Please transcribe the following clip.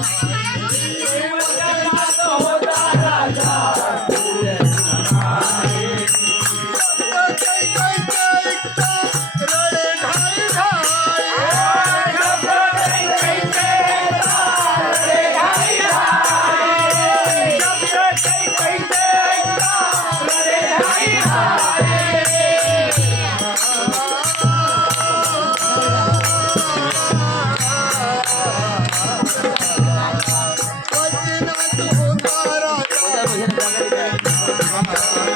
Hey, hey. Bye.